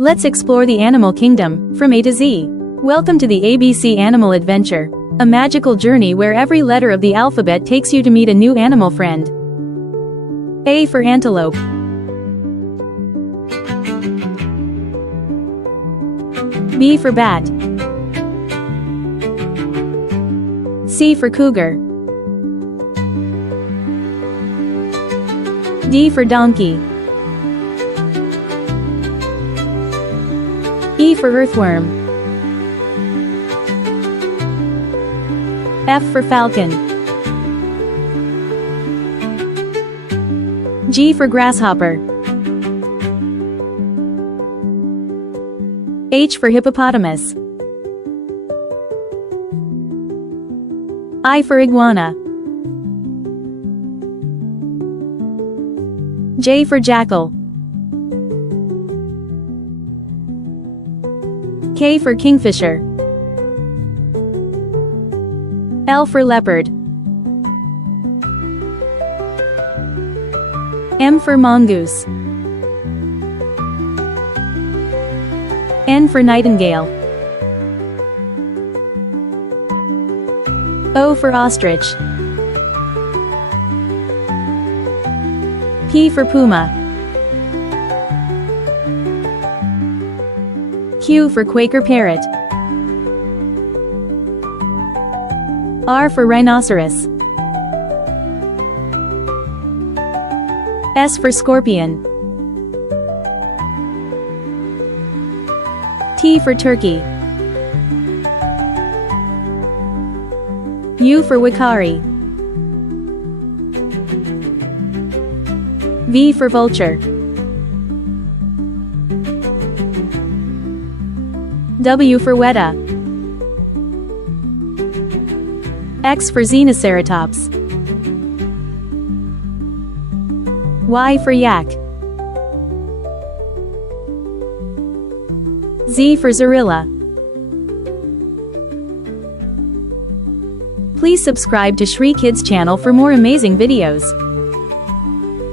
Let's explore the animal kingdom, from A to Z. Welcome to the ABC Animal Adventure, a magical journey where every letter of the alphabet takes you to meet a new animal friend. A for antelope. B for bat. C for cougar. D for donkey. E for earthworm. F for falcon. G for grasshopper. H for hippopotamus. I for iguana. J for jackal. K for kingfisher. L for leopard. M for mongoose. N for nightingale. O for ostrich. P for puma. Q for Quaker parrot. R for rhinoceros. S for scorpion. T for turkey. U for wakari. V for vulture. W for weta. X for Xenoceratops. Y for yak. Z for zorilla. Please subscribe to Shri Kids channel for more amazing videos.